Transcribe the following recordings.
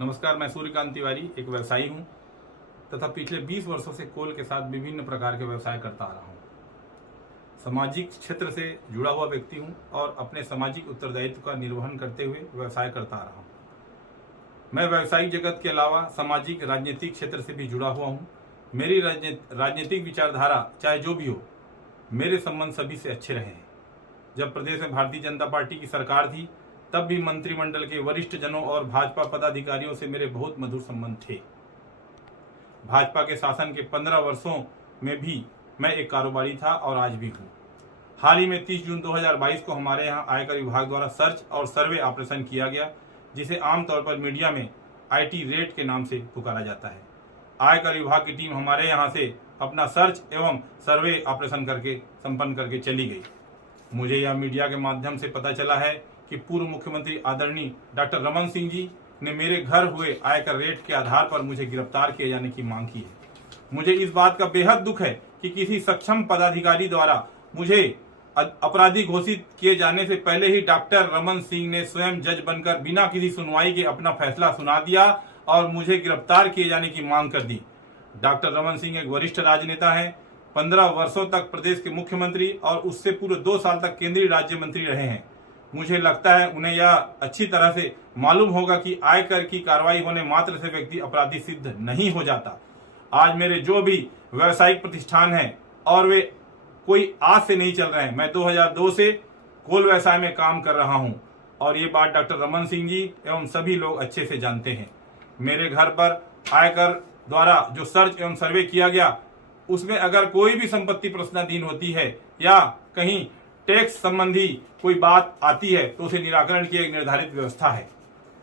नमस्कार, मैं सूर्यकांत तिवारी एक व्यवसायी हूं तथा पिछले 20 वर्षों से कोल के साथ विभिन्न प्रकार के व्यवसाय करता आ रहा हूं। सामाजिक क्षेत्र से जुड़ा हुआ व्यक्ति हूं और अपने सामाजिक उत्तरदायित्व का निर्वहन करते हुए व्यवसाय करता आ रहा हूं। मैं व्यवसायिक जगत के अलावा सामाजिक राजनीतिक क्षेत्र से भी जुड़ा हुआ हूं। मेरी राजनीतिक विचारधारा चाहे जो भी हो, मेरे संबंध सभी से अच्छे रहे हैं। जब प्रदेश में भारतीय जनता पार्टी की सरकार थी तब भी मंत्रिमंडल के वरिष्ठ जनों और भाजपा पदाधिकारियों से मेरे बहुत मधुर संबंध थे। भाजपा के शासन के 15 वर्षों में भी मैं एक कारोबारी था और आज भी हूँ। हाल ही में 30 जून 2022 को हमारे यहाँ आयकर विभाग द्वारा सर्च और सर्वे ऑपरेशन किया गया, जिसे आमतौर पर मीडिया में IT रेड के नाम से पुकारा जाता है। आयकर विभाग की टीम हमारे यहाँ से अपना सर्च एवं सर्वे ऑपरेशन संपन्न करके चली गई। मुझे यह मीडिया के माध्यम से पता चला है कि पूर्व मुख्यमंत्री आदरणीय डॉक्टर रमन सिंह जी ने मेरे घर हुए आयकर रेड के आधार पर मुझे गिरफ्तार किए जाने की मांग की है। मुझे इस बात का बेहद दुख है कि किसी सक्षम पदाधिकारी द्वारा मुझे अपराधी घोषित किए जाने से पहले ही डॉक्टर रमन सिंह ने स्वयं जज बनकर बिना किसी सुनवाई के अपना फैसला सुना दिया और मुझे गिरफ्तार किए जाने की मांग कर दी। डॉक्टर रमन सिंह एक वरिष्ठ राजनेता है, 15 वर्षों तक प्रदेश के मुख्यमंत्री और उससे पूरे 2 साल तक केंद्रीय राज्य मंत्री रहे हैं। मुझे लगता है उन्हें यह अच्छी तरह से मालूम होगा कि आयकर की कार्रवाई होने मात्र से व्यक्ति अपराधी सिद्ध नहीं हो जाता। आज मेरे जो भी व्यावसायिक प्रतिष्ठान हैं और वे कोई आज से नहीं चल रहे हैं। मैं 2002 से कोल व्यवसाय में काम कर रहा हूं और ये बात डॉक्टर रमन सिंह जी एवं सभी लोग अच्छे से जानते हैं। मेरे घर पर आयकर द्वारा जो सर्च एवं सर्वे किया गया, उसमें अगर कोई भी संपत्ति प्रश्नाधीन होती है या कहीं टैक्स संबंधी कोई बात आती है तो उसे निराकरण की एक निर्धारित व्यवस्था है।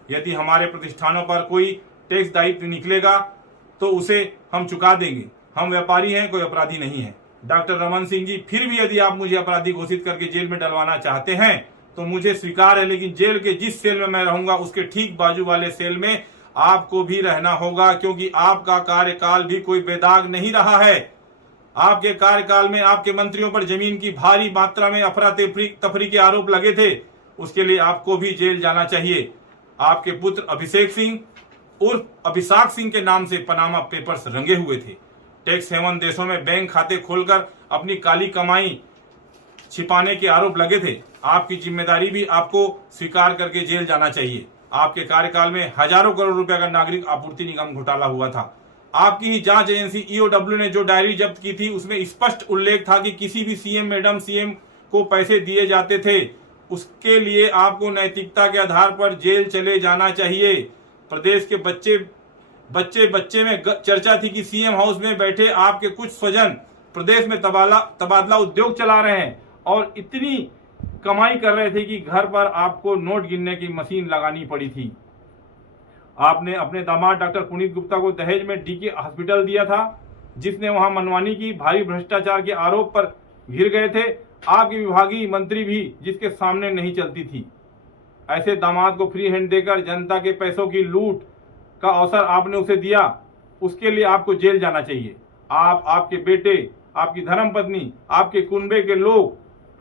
यदि हमारे प्रतिष्ठानों पर कोई टैक्स दायित्व निकलेगा तो उसे हम चुका देंगे। हम व्यापारी हैं, कोई अपराधी नहीं है। डॉक्टर रमन सिंह जी, फिर भी यदि आप मुझे अपराधी घोषित करके जेल में डलवाना चाहते हैं तो मुझे स्वीकार है, लेकिन जेल के जिस सेल में मैं रहूंगा उसके ठीक बाजू वाले सेल में आपको भी रहना होगा, क्योंकि आपका कार्यकाल भी कोई बेदाग नहीं रहा है। आपके कार्यकाल में आपके मंत्रियों पर जमीन की भारी मात्रा में अफरा तफरी के आरोप लगे थे, उसके लिए आपको भी जेल जाना चाहिए। आपके पुत्र अभिषेक सिंह उर्फ अभिषाक सिंह के नाम से पनामा पेपर्स रंगे हुए थे। टैक्स हेवन देशों में बैंक खाते खोलकर अपनी काली कमाई छिपाने के आरोप लगे थे। आपकी जिम्मेदारी भी आपको स्वीकार करके जेल जाना चाहिए। आपके कार्यकाल में हजारों करोड़ रुपए का नागरिक आपूर्ति निगम घोटाला हुआ था। आपकी ही जांच एजेंसी EOW ने जो डायरी जब्त की थी उसमें स्पष्ट उल्लेख था कि किसी भी सीएम को पैसे दिए जाते थे, उसके लिए आपको नैतिकता के आधार पर जेल चले जाना चाहिए। प्रदेश के बच्चे में चर्चा थी कि सीएम हाउस में बैठे आपके कुछ स्वजन प्रदेश में तबादला उद्योग चला रहे हैं और इतनी कमाई कर रहे थे कि घर पर आपको नोट गिनने की मशीन लगानी पड़ी थी। आपने अपने दामाद डॉक्टर पुनीत गुप्ता को दहेज में DK हॉस्पिटल दिया था, जिसने वहां मनमानी की, भारी भ्रष्टाचार के आरोप पर घिर गए थे। आपकी विभागीय मंत्री भी जिसके सामने नहीं चलती थी। ऐसे दामाद को फ्री हैंड देकर जनता के पैसों की लूट का अवसर आपने उसे दिया, उसके लिए आपको जेल जाना चाहिए। आप, आपके बेटे, आपकी धर्मपत्नी, आपके कुनबे के लोग,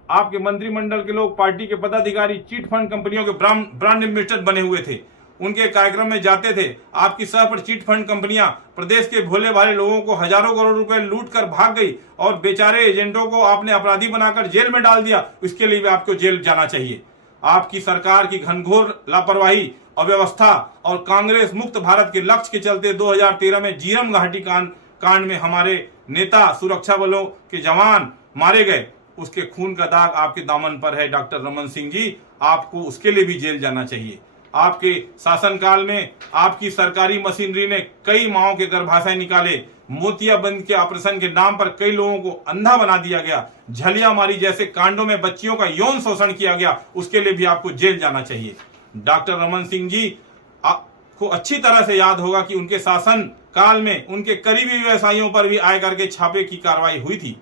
आपके मंत्रिमंडल के लोग, पार्टी के पदाधिकारी चिट फंड कंपनियों के ब्रांड एम्बेसडर बने हुए थे। उनके कार्यक्रम में जाते थे। आपकी सह पर चिट फंड कंपनियां प्रदेश के भोले भाले लोगों को हजारों करोड़ रुपए लूट कर भाग गई और बेचारे एजेंटों को आपने अपराधी बनाकर जेल में डाल दिया। इसके लिए भी आपको जेल जाना चाहिए। आपकी सरकार की घनघोर लापरवाही, अव्यवस्था और कांग्रेस मुक्त भारत के लक्ष्य के चलते 2013 में जीरम घाटी कांड में हमारे नेता, सुरक्षा बलों के जवान मारे गए। उसके खून का दाग आपके दामन पर है डॉक्टर रमन सिंह जी, आपको उसके लिए भी जेल जाना चाहिए। आपके शासनकाल में आपकी सरकारी मशीनरी ने कई माओं के गर्भाशय निकाले। मोतियाबंद के ऑपरेशन के नाम पर कई लोगों को अंधा बना दिया गया। झलियामारी जैसे कांडों में बच्चियों का यौन शोषण किया गया, उसके लिए भी आपको जेल जाना चाहिए। डॉक्टर रमन सिंह जी, आपको अच्छी तरह से याद होगा कि उनके शासन काल में उनके करीबी व्यवसायियों पर भी आयकर के छापे की कार्रवाई हुई थी।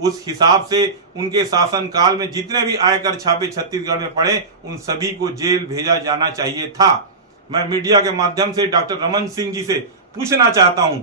उस हिसाब से उनके शासन काल में जितने भी आयकर छापे छत्तीसगढ़ में पड़े, उन सभी को जेल भेजा जाना चाहिए था। मैं मीडिया के माध्यम से डॉक्टर रमन सिंह जी से पूछना चाहता हूं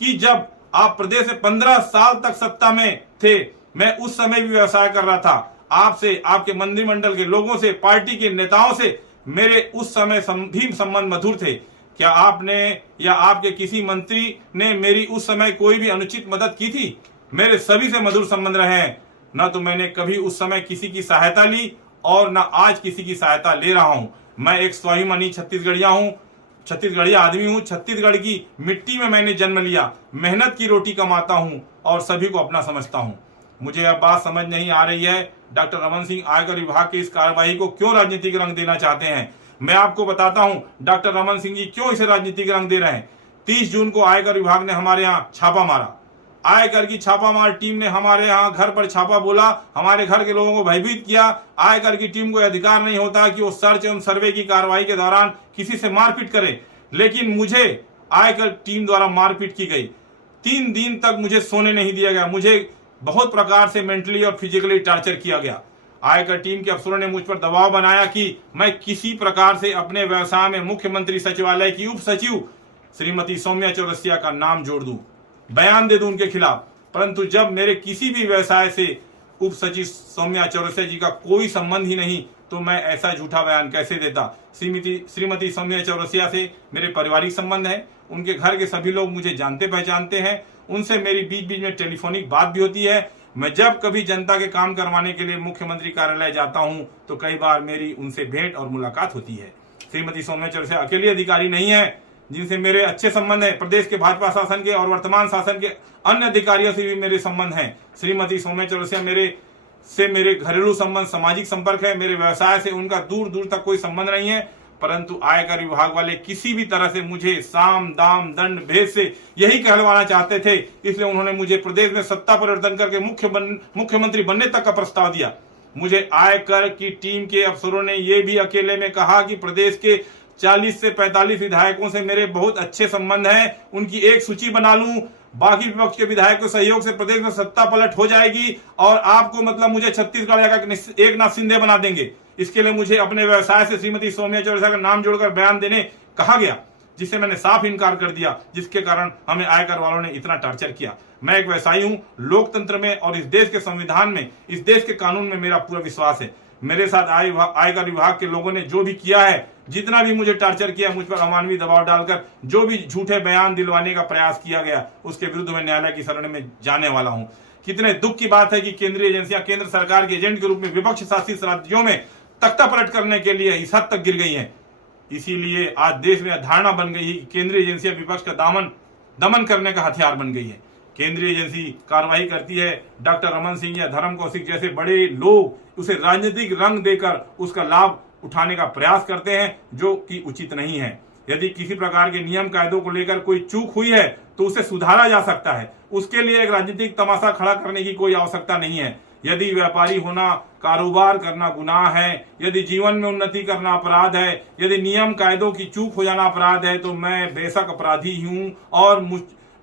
कि जब आप प्रदेश में 15 साल तक सत्ता में थे, मैं उस समय भी व्यवसाय कर रहा था। आपसे, आपके मंत्रिमंडल के लोगों से, पार्टी के नेताओं से मेरे उस समय भी संबंध मधुर थे। क्या आपने या आपके किसी मंत्री ने मेरी उस समय कोई भी अनुचित मदद की थी? मेरे सभी से मधुर संबंध रहे हैं। न तो मैंने कभी उस समय किसी की सहायता ली और न आज किसी की सहायता ले रहा हूं। मैं एक स्वाभिमानी छत्तीसगढ़िया आदमी हूं। छत्तीसगढ़ की मिट्टी में मैंने जन्म लिया, मेहनत की रोटी कमाता हूं और सभी को अपना समझता हूं। मुझे अब बात समझ नहीं आ रही है, डॉक्टर रमन सिंह आयकर विभाग की इस कार्रवाई को क्यों राजनीतिक रंग देना चाहते हैं। मैं आपको बताता हूं डॉक्टर रमन सिंह जी क्यों इसे राजनीतिक रंग दे रहे हैं। 30 जून को आयकर विभाग ने हमारे यहाँ छापा मारा। आयकर की छापामार टीम ने हमारे यहाँ घर पर छापा बोला, हमारे घर के लोगों को भयभीत किया। आयकर की टीम को अधिकार नहीं होता कि वो सर्च एवं सर्वे की कार्रवाई के दौरान किसी से मारपीट करे, लेकिन मुझे आयकर टीम द्वारा मारपीट की गई। 3 दिन तक मुझे सोने नहीं दिया गया। मुझे बहुत प्रकार से मेंटली और फिजिकली टॉर्चर किया गया। आयकर टीम के अफसरों ने मुझ पर दबाव बनाया कि मैं किसी प्रकार से अपने व्यवसाय में मुख्यमंत्री सचिवालय की उप सचिव श्रीमती सौम्या चौरसिया का नाम जोड़ दूं, बयान दे दूं उनके खिलाफ। परंतु जब मेरे किसी भी व्यवसाय से उप सचिव सौम्या चौरसिया जी का कोई संबंध ही नहीं, तो मैं ऐसा झूठा बयान कैसे देता। श्रीमती सौम्या चौरसिया से मेरे पारिवारिक संबंध है। उनके घर के सभी लोग मुझे जानते पहचानते हैं। उनसे मेरी बीच बीच में टेलीफोनिक बात भी होती है। मैं जब कभी जनता के काम करवाने के लिए मुख्यमंत्री कार्यालय जाता हूं तो कई बार मेरी उनसे भेंट और मुलाकात होती है। श्रीमती सौम्या चौरसिया अकेली अधिकारी नहीं है जिनसे मेरे अच्छे संबंध है। प्रदेश के भाजपा शासन के और वर्तमान शासन के अन्य अधिकारियों से भी मेरे संबंध हैं। श्रीमती सौम्या चौरसिया मेरे घरेलू संबंध, सामाजिक संपर्क है। मेरे व्यवसाय से उनका दूर दूर तक कोई संबंध नहीं है। परंतु आयकर विभाग वाले किसी भी तरह से मुझे साम दाम दंड भेद से यही कहलवाना चाहते थे। इसलिए उन्होंने मुझे प्रदेश में सत्ता परिवर्तन करके मुख्यमंत्री बनने तक का प्रस्ताव दिया। मुझे आयकर की टीम के अफसरों ने यह भी अकेले में कहा कि प्रदेश के 40 से 45 विधायकों से मेरे बहुत अच्छे संबंध हैं, उनकी एक सूची बना लूं। बाकी विपक्ष के विधायक के सहयोग से प्रदेश में सत्ता पलट हो जाएगी और आपको मतलब मुझे छत्तीसगढ़ का एक नाथ शिंदे बना देंगे। इसके लिए मुझे अपने व्यवसाय से श्रीमती सौम्या चौरसिया का नाम जोड़कर बयान देने कहा गया, जिससे मैंने साफ इनकार कर दिया, जिसके कारण हमें आयकर वालों ने इतना टॉर्चर किया। मैं एक व्यवसायी हूं। लोकतंत्र में और इस देश के संविधान में, इस देश के कानून में मेरा पूरा विश्वास है। मेरे साथ आयकर विभाग के लोगों ने जो भी किया है, जितना भी मुझे टॉर्चर किया, मुझ पर अमानवीय दबाव डालकर जो भी झूठे बयान दिलवाने का प्रयास किया गया, उसके विरुद्ध मैं न्यायालय की शरण में जाने वाला हूं। कितने दुख की बात है कि केंद्रीय एजेंसियां केंद्र सरकार के एजेंट के रूप में विपक्ष शासित राज्यों में तख्ता पलट करने के लिए इस हद तक गिर गई हैं। इसीलिए आज देश में धारणा बन गई है कि केंद्रीय एजेंसियां विपक्ष का दमन करने का हथियार बन गई है। केंद्रीय एजेंसी कार्रवाई करती है, डॉक्टर रमन सिंह या धर्म कौशिक जैसे बड़े लोग उसे राजनीतिक रंग देकर उसका लाभ उठाने का प्रयास करते हैं, जो कि उचित नहीं है। यदि किसी प्रकार के नियम कायदों को लेकर कोई चूक हुई है तो उसे सुधारा जा सकता है। उसके लिए एक राजनीतिक तमाशा खड़ा करने की कोई आवश्यकता नहीं है। यदि व्यापारी होना, कारोबार करना गुनाह है, यदि जीवन में उन्नति करना अपराध है, यदि नियम कायदों की चूक हो जाना अपराध है, तो मैं बेशक अपराधी हूं और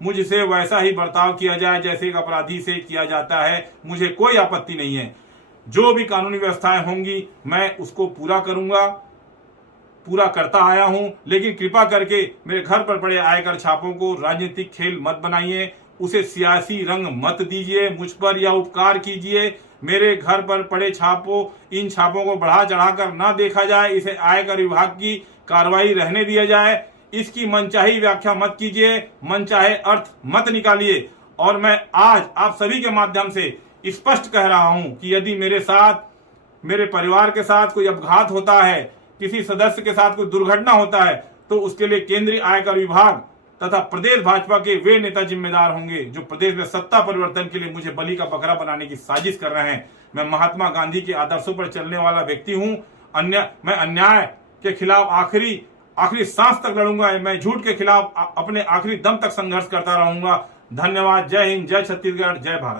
मुझसे वैसा ही बर्ताव किया जाए जैसे एक अपराधी से किया जाता है। मुझे कोई आपत्ति नहीं है। जो भी कानूनी व्यवस्थाएं होंगी मैं उसको पूरा करूंगा, पूरा करता आया हूं। लेकिन कृपा करके मेरे घर पर पड़े आयकर छापों को राजनीतिक खेल मत बनाइए, उसे सियासी रंग मत दीजिए। मुझ पर यह उपकार कीजिए, मेरे घर पर पड़े इन छापों को बढ़ा चढ़ाकर ना देखा जाए। इसे आयकर विभाग की कार्रवाई रहने दिया जाए। इसकी मनचाही व्याख्या मत कीजिए, मनचाहे अर्थ मत निकालिए। और मैं आज आप सभी के माध्यम से स्पष्ट कह रहा हूं कि यदि मेरे साथ, मेरे परिवार के साथ कोई अपघात होता है, किसी सदस्य के साथ कोई दुर्घटना होता है, तो उसके लिए केंद्रीय आयकर विभाग तथा प्रदेश भाजपा के वे नेता जिम्मेदार होंगे जो प्रदेश में सत्ता परिवर्तन के लिए मुझे बलि का बकरा बनाने की साजिश कर रहे हैं। मैं महात्मा गांधी के आदर्शों पर चलने वाला व्यक्ति हूं। मैं अन्याय के खिलाफ आखिरी सांस तक लड़ूंगा। मैं झूठ के खिलाफ अपने आखिरी दम तक संघर्ष करता रहूंगा। धन्यवाद। जय हिंद, जय छत्तीसगढ़, जय भारत।